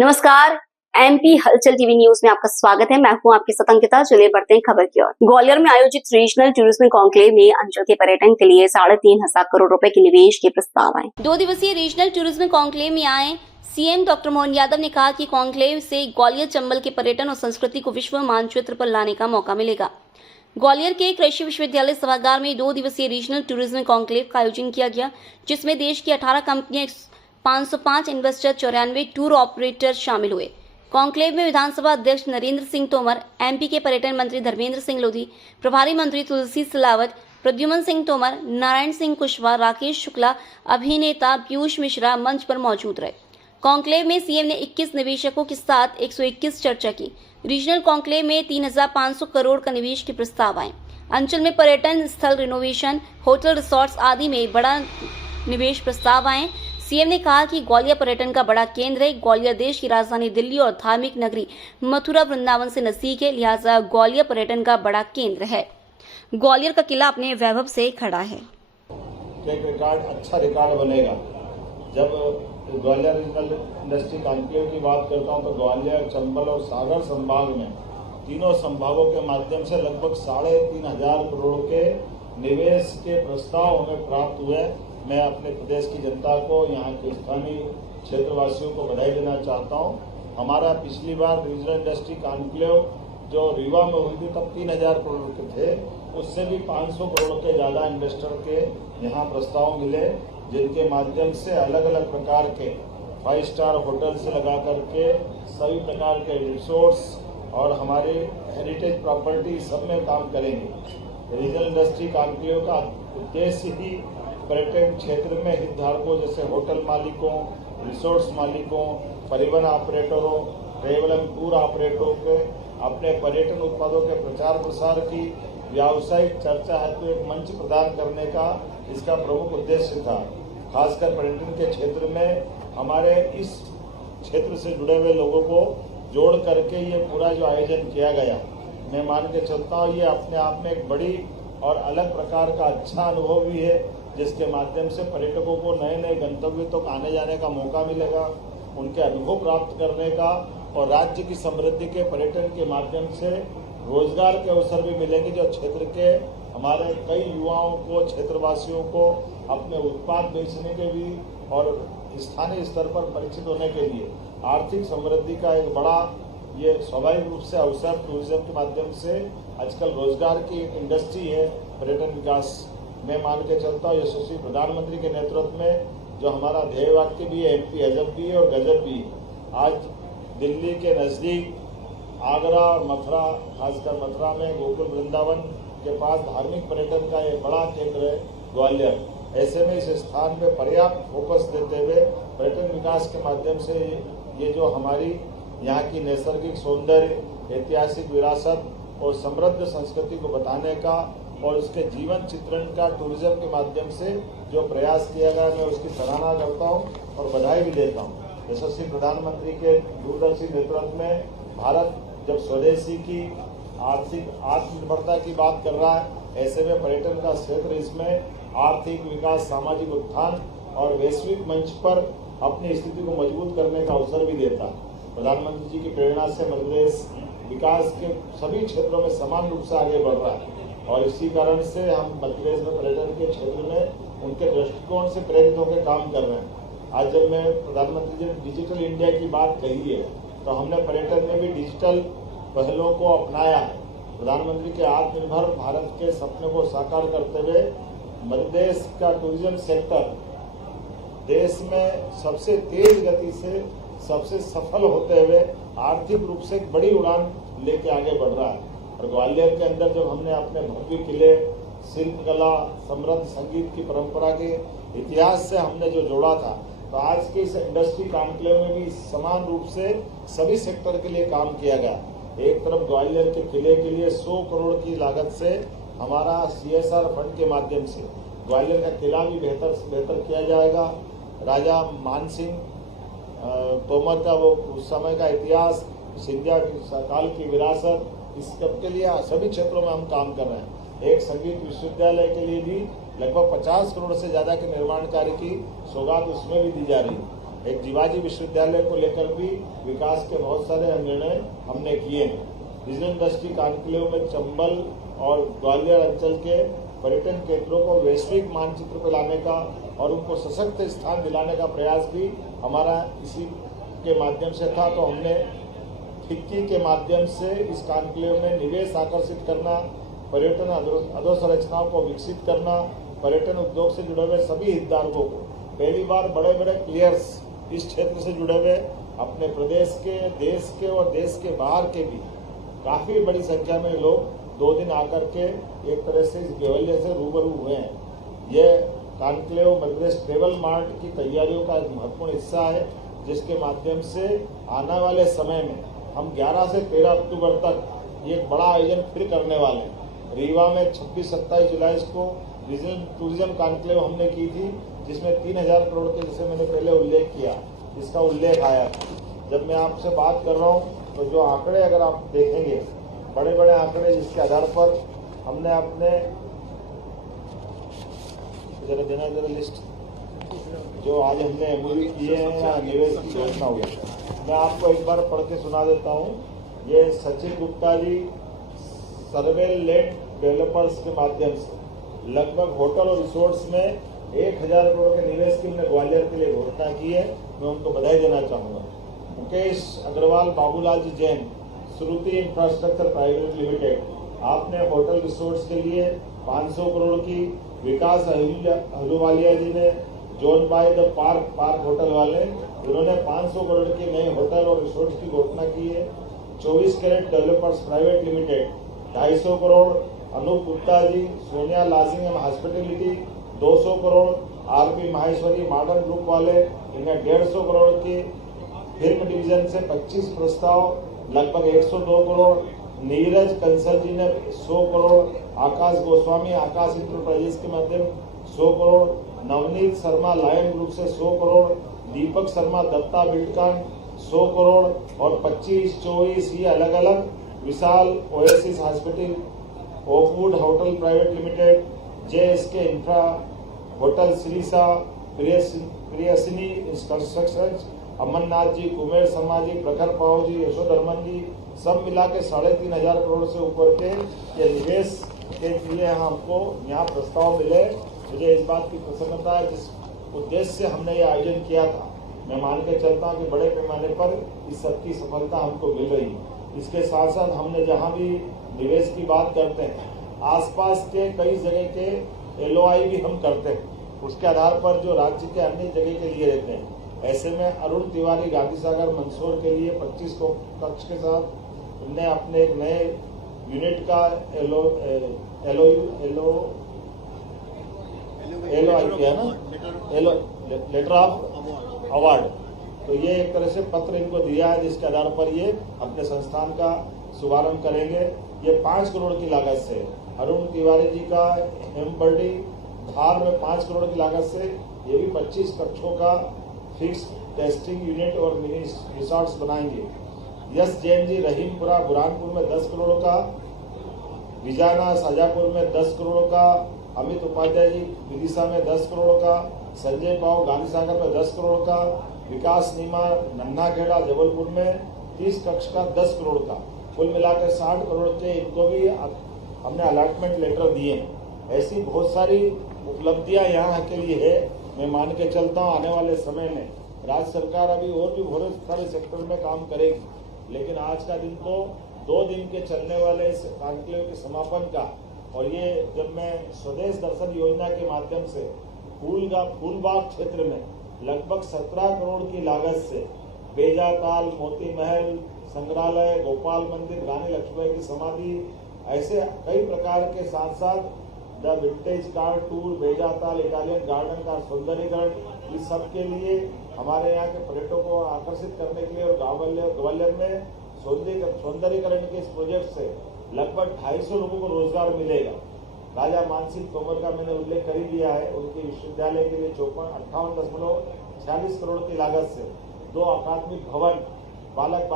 नमस्कार, एमपी हलचल TV news में आपका स्वागत है। मैं हूं आपके साथ अंकिता। चलिए बढ़ते हैं खबर की ओर। ग्वालियर में आयोजित रीजनल टूरिज्म कॉन्क्लेव में अंचल के पर्यटन के लिए 3,500 करोड़ रुपए के निवेश के प्रस्ताव आए। 2 दिवसीय रीजनल टूरिज्म कॉन्क्लेव में आए सीएम डॉक्टर मोहन यादव ने कहा कि कॉन्क्लेव से ग्वालियर चंबल के पर्यटन और संस्कृति को विश्व मानचित्र पर लाने का मौका मिलेगा। ग्वालियर के कृषि विश्वविद्यालय सभागार में 2 दिवसीय रीजनल टूरिज्म कॉन्क्लेव का आयोजन किया गया, जिसमें देश की 18 कंपनियां, 505 इन्वेस्टर, 94 टूर ऑपरेटर शामिल हुए। कॉन्क्लेव में विधानसभा अध्यक्ष नरेंद्र सिंह तोमर, एमपी के पर्यटन मंत्री धर्मेंद्र सिंह लोधी, प्रभारी मंत्री तुलसी सिलावट, प्रद्युमन सिंह तोमर, नारायण सिंह कुशवाहा, राकेश शुक्ला, अभिनेता पीयूष मिश्रा मंच पर मौजूद रहे। कॉन्क्लेव में सीएम ने 21 निवेशकों के साथ 121 चर्चा की। रीजनल कॉन्क्लेव में 3,500 करोड़ का निवेश के प्रस्ताव आए। अंचल में पर्यटन स्थल रिनोवेशन, होटल, रिसोर्ट्स आदि में बड़ा निवेश प्रस्ताव आए। सीएम ने कहा कि ग्वालियर पर्यटन का बड़ा केंद्र है। ग्वालियर देश की राजधानी दिल्ली और धार्मिक नगरी मथुरा वृंदावन से नजदीक है, लिहाजा ग्वालियर पर्यटन का बड़ा केंद्र है। ग्वालियर का किला अपने वैभव से खड़ा है। अच्छा रिकॉर्ड बनेगा। जब ग्वालियर रीजनल इंडस्ट्री कॉन्क्लेव की बात करता हूँ तो ग्वालियर, चंबल और सागर संभाग में तीनों संभागों के माध्यम से लगभग 3,500 करोड़ के निवेश के प्रस्ताव हमें प्राप्त हुए। मैं अपने प्रदेश की जनता को, यहाँ के स्थानीय क्षेत्रवासियों को बधाई देना चाहता हूँ। हमारा पिछली बार रीजनल इंडस्ट्री कॉन्क्लेव जो रीवा में हुई थी तब 3,000 करोड़ के थे, उससे भी 500 करोड़ के ज़्यादा इन्वेस्टर के यहाँ प्रस्ताव मिले, जिनके माध्यम से अलग अलग प्रकार के 5 स्टार होटल से लगा करके सभी प्रकार के रिसोर्ट्स और हमारे हेरिटेज प्रॉपर्टी सब में काम करेंगे। रीजनल इंडस्ट्री कॉन्क्लेव का उद्देश्य ही पर्यटन क्षेत्र में हितधारकों जैसे होटल मालिकों, रिसोर्ट्स मालिकों, परिवहन ऑपरेटरों, ट्रेवल एंड टूर ऑपरेटरों के अपने पर्यटन उत्पादों के प्रचार प्रसार की व्यावसायिक चर्चा हेतु एक मंच प्रदान करने का इसका प्रमुख उद्देश्य था। खासकर पर्यटन के क्षेत्र में हमारे इस क्षेत्र से जुड़े हुए लोगों को जोड़ करके ये पूरा जो आयोजन किया गया, मैं मान के चलता हूँ ये अपने आप में एक बड़ी और अलग प्रकार का अच्छा अनुभव भी है, जिसके माध्यम से पर्यटकों को नए नए गंतव्यों तक आने जाने का मौका मिलेगा, उनके अनुभव प्राप्त करने का, और राज्य की समृद्धि के पर्यटन के माध्यम से रोजगार के अवसर भी मिलेंगे, जो क्षेत्र के हमारे कई युवाओं को, क्षेत्रवासियों को अपने उत्पाद बेचने के भी और स्थानीय स्तर पर परिचित होने के लिए आर्थिक समृद्धि का एक बड़ा ये स्वाभाविक रूप से अवसर टूरिज्म के माध्यम से आजकल रोजगार की एक इंडस्ट्री है पर्यटन विकास। मैं मान के चलता हूँ यशस्वी प्रधानमंत्री के नेतृत्व में जो हमारा ध्येय वाक्य भी है, एमपी अजब भी है और गजब भी है। आज दिल्ली के नज़दीक आगरा और मथुरा, खासकर मथुरा में गोकुल वृंदावन के पास धार्मिक पर्यटन का एक बड़ा केंद्र है ग्वालियर। ऐसे में इस स्थान पे पर्याप्त फोकस देते हुए पर्यटन विकास के माध्यम से ये जो हमारी यहाँ की नैसर्गिक सौंदर्य, ऐतिहासिक विरासत और समृद्ध संस्कृति को बताने का और उसके जीवन चित्रण का टूरिज्म के माध्यम से जो प्रयास किया गया, मैं उसकी सराहना करता हूँ और बधाई भी देता हूँ। यशस्वी प्रधानमंत्री के दूरदर्शी नेतृत्व में भारत जब स्वदेशी की आर्थिक आत्मनिर्भरता की बात कर रहा है, ऐसे में पर्यटन का क्षेत्र इसमें आर्थिक विकास, सामाजिक उत्थान और वैश्विक मंच पर अपनी स्थिति को मजबूत करने का अवसर भी देता है। प्रधानमंत्री जी की प्रेरणा से मध्य प्रदेश विकास के सभी क्षेत्रों में समान रूप से आगे बढ़ रहा है और इसी कारण से हम मध्य प्रदेश में पर्यटन के क्षेत्र में उनके दृष्टिकोण से प्रेरित होकर काम कर रहे हैं। आज जब मैं प्रधानमंत्री जी ने डिजिटल इंडिया की बात कही है तो हमने पर्यटन में भी डिजिटल पहलों को अपनाया है। प्रधानमंत्री के आत्मनिर्भर भारत के सपने को साकार करते हुए मध्य प्रदेश का टूरिज्म सेक्टर देश में सबसे तेज गति से सबसे सफल होते हुए आर्थिक रूप से एक बड़ी उड़ान लेके आगे बढ़ रहा है। और ग्वालियर के अंदर जब हमने अपने भव्य किले, शिल्पकला, समृद्ध संगीत की परंपरा के इतिहास से हमने जो जोड़ा था, तो आज के इस इंडस्ट्री कॉन्क्लेव में भी समान रूप से सभी सेक्टर के लिए काम किया गया। एक तरफ ग्वालियर के किले के लिए 100 करोड़ की लागत से हमारा CSR फंड के माध्यम से ग्वालियर का किला भी बेहतर किया जाएगा। राजा मानसिंह तोमर का वो उस समय का इतिहास, सिंधिया काल की विरासत, इस सब के लिए सभी क्षेत्रों में हम काम कर रहे हैं। एक संगीत विश्वविद्यालय के लिए भी लगभग 50 करोड़ से ज़्यादा के निर्माण कार्य की सौगात उसमें भी दी जा रही है। एक जीवाजी विश्वविद्यालय को लेकर भी विकास के बहुत सारे निर्णय हमने किए हैं। रीजनल इंडस्ट्री कॉन्क्लेव में चंबल और ग्वालियर अंचल के पर्यटन केंद्रों को वैश्विक मानचित्र पर लाने का और उनको सशक्त स्थान दिलाने का प्रयास भी हमारा इसी के माध्यम से था। तो हमने फिक्की के माध्यम से इस कॉन्क्लेव में निवेश आकर्षित करना, पर्यटन अधोसंरचनाओं को विकसित करना, पर्यटन उद्योग से जुड़े हुए सभी हितधारकों को पहली बार बड़े बड़े प्लेयर्स इस क्षेत्र से जुड़े हुए अपने प्रदेश के, देश के और देश के बाहर के भी काफी बड़ी संख्या में लोग 2 दिन आकर के एक तरह से इस गेवल्य से रूबरू हुए हैं। यह कॉन्क्लेव मध्यप्रदेश ट्रेवल मार्ट की तैयारियों का एक महत्वपूर्ण हिस्सा है, जिसके माध्यम से आने वाले समय में हम 11 से 13 अक्टूबर तक एक बड़ा आयोजन फिर करने वाले हैं। रीवा में 26-27 जुलाई को रीजनल टूरिज्म कॉन्क्लेव हमने की थी, जिसमें 3000 करोड़ के, जैसे मैंने पहले उल्लेख किया, इसका उल्लेख आया था। जब मैं आपसे बात कर रहा हूँ तो जो आंकड़े अगर आप देखेंगे, बड़े बड़े आंकड़े जिसके आधार पर हमने अपने जरा लिस्ट जो आज हमने एमओयू किए हैं या निवेश की घोषणा हुई है, मैं आपको एक बार पढ़ के सुना देता हूँ। ये सचिन गुप्ता जी सर्वे लैंड डेवलपर्स के माध्यम से लगभग होटल और रिसोर्ट्स में 1000 करोड़ के निवेश की हमने ग्वालियर के लिए घोषणा की है। मैं उनको बधाई देना चाहूँगा। मुकेश अग्रवाल, बाबूलाल जी जैन, श्रुति इंफ्रास्ट्रक्चर प्राइवेट लिमिटेड, आपने होटल रिसोर्ट्स के लिए 500 करोड़ की, विकास अहलूवालिया जी ने zone by the park hotel वाले, उन्होंने 500 करोड़ की नए होटल और रिसोर्ट्स की घोषणा की है। 24 carat developers private limited 250 crore, Anup Gupta ji Sonia lodging and hospitality 200 crore, RP Maheshwari modern group वाले इन्हें 150 करोड़ की, फिल्म डिवीजन से 25 प्रस्ताव लगभग 102 करोड़, नीरज कंसल जी ने 100 करोड़, आकाश गोस्वामी आकाश इंटरप्राइजेस के माध्यम 100 करोड़, नवनीत शर्मा लायन ग्रुप से 100 करोड़, दीपक शर्मा दत्ता बिल्डकॉन 100 करोड़ और 25-24 ये अलग अलग, Vishal Oasis hospital, Oakwood hotel private limited, JSK infra hotel, Shrisa, Priyasini construction, Amarnath ji, Kumer Sharma ji, Prakhar Pav जी, यशोधर्मन जी, सब मिला के 3500 करोड़ से ऊपर के ये निवेश के लिए हमको यहाँ प्रस्ताव मिले। मुझे इस बात की प्रसन्नता है, जिस उद्देश्य से हमने ये आयोजन किया था, मैं मान के चलता हूँ कि बड़े पैमाने पर इस सब की सफलता हमको मिल रही है। इसके साथ साथ हमने जहाँ भी निवेश की बात करते हैं, आसपास के कई जगह के LOI भी हम करते हैं, उसके आधार पर जो राज्य के अन्य जगह के लिए रहते हैं। ऐसे में अरुण तिवारी गांधी सागर मंदसौर के लिए 25 कक्ष के साथ उनने अपने एक नए यूनिट का LOI किया ना, लेटर ऑफ अवार्ड। तो ये एक तरह से पत्र इनको दिया है, जिसके आधार पर ये अपने संस्थान का शुभारंभ करेंगे। ये 5 करोड़ की लागत से, अरुण तिवारी जी का हेमबर्डी धार में 5 करोड़ की लागत से ये भी 25 कक्षों का फिक्स टेस्टिंग यूनिट और मिनी रिसोर्ट्स बनाएंगे। यश जैन जी रहीमपुरा बुरहानपुर में 10 करोड़ का, विजाना शाजापुर में 10 करोड़ का, अमित उपाध्याय जी विदिशा में 10 करोड़ का, संजय पाव गांधी सागर में 10 करोड़ का, विकास नीमा नन्हाखेड़ा जबलपुर में 30 कक्ष का 10 करोड़ का, कुल मिलाकर 60 करोड़ के इनको भी हमने अलॉटमेंट लेटर दिए हैं। ऐसी बहुत सारी उपलब्धियां यहाँ के लिए है। मैं मान के चलता हूँ आने वाले समय में राज्य सरकार अभी और भी बहुत सारे सेक्टर में काम करेगी, लेकिन आज का दिन तो 2 दिन के चलने वाले इस कॉन्क्लेव के समापन का, और ये जब मैं स्वदेश दर्शन योजना के माध्यम से फूलबाग क्षेत्र में लगभग 17 करोड़ की लागत से बेजाताल, मोती महल, संग्रहालय, गोपाल मंदिर, रानी लक्ष्मीबाई की समाधि, ऐसे कई प्रकार के साथ साथ the vintage car tour, Bejatal Italian garden का सौंदर्यीकरण, इस सब के लिए हमारे यहाँ के पर्यटकों को आकर्षित करने के लिए और ग्वालियर में सौंदर्यीकरण के इस प्रोजेक्ट से लगभग 250 लोगों को रोजगार मिलेगा। राजा मानसिंह तोमर का मैंने उल्लेख कर ही दिया है, उनके विश्वविद्यालय के लिए 58.46 करोड़ की लागत से 2 अकादमिक भवन, बालक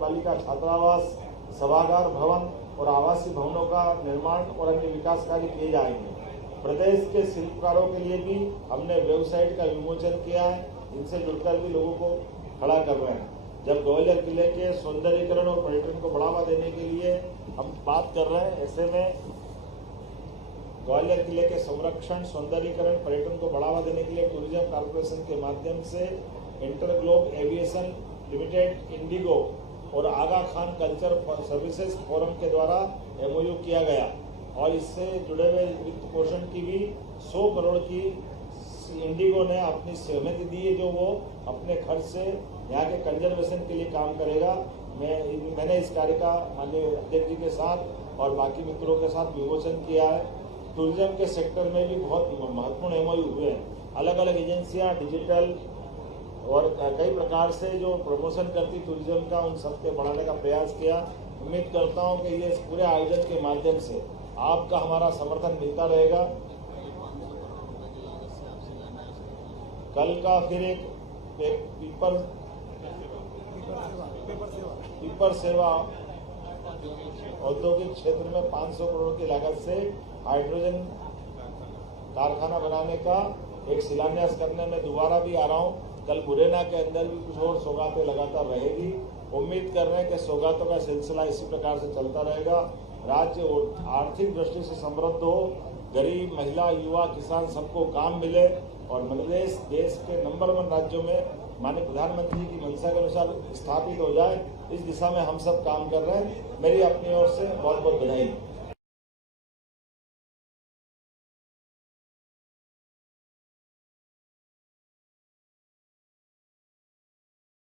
बालिका छात्रावास, सभागार भवन और आवासीय भवनों का निर्माण और अन्य विकास कार्य किए जाएंगे। प्रदेश के शिल्पकारों के लिए भी हमने वेबसाइट का विमोचन किया है, इनसे जुड़कर भी लोगों को खड़ा कर रहे हैं। जब ग्वालियर किले के सौंदर्यीकरण और पर्यटन को बढ़ावा देने के लिए हम बात कर रहे हैं, ऐसे में ग्वालियर किले के संरक्षण, सौंदर्यीकरण, पर्यटन को बढ़ावा देने के लिए टूरिज्म कॉर्पोरेशन के माध्यम से inter globe aviation limited, Indigo और आगा खान कल्चर सर्विसेज फोरम के द्वारा MOU किया गया और इससे जुड़े हुए वित्त पोषण की भी 100 करोड़ की इंडिगो ने अपनी सहमति दी है, जो वो अपने खर्च से यहाँ के कंजर्वेशन के लिए काम करेगा। मैंने इस कार्य का माननीय अध्यक्ष जी के साथ और बाकी मित्रों के साथ विमोचन किया है। टूरिज्म के सेक्टर में भी बहुत महत्वपूर्ण MOU हुए हैं। अलग अलग एजेंसियां डिजिटल और कई प्रकार से जो प्रमोशन करती टूरिज्म का, उन सबके बढ़ाने का प्रयास किया। उम्मीद करता हूं कि ये पूरे आयोजन के माध्यम से आपका हमारा समर्थन मिलता रहेगा। कल का फिर एक पीपर सेवा औद्योगिक क्षेत्र में 500 करोड़ की लागत से हाइड्रोजन कारखाना बनाने का एक शिलान्यास करने में दोबारा भी आ रहा हूं। कल मुरैना के अंदर भी कुछ और सौगातें लगातार रहेगी। उम्मीद कर रहे हैं कि सौगातों का सिलसिला इसी प्रकार से चलता रहेगा। राज्य आर्थिक दृष्टि से समृद्ध हो, गरीब, महिला, युवा, किसान सबको काम मिले और मध्य प्रदेश देश के नंबर 1 राज्यों में माननीय प्रधानमंत्री की मंशा के अनुसार स्थापित हो जाए, इस दिशा में हम सब काम कर रहे हैं। मेरी अपनी ओर से बहुत बहुत बधाई।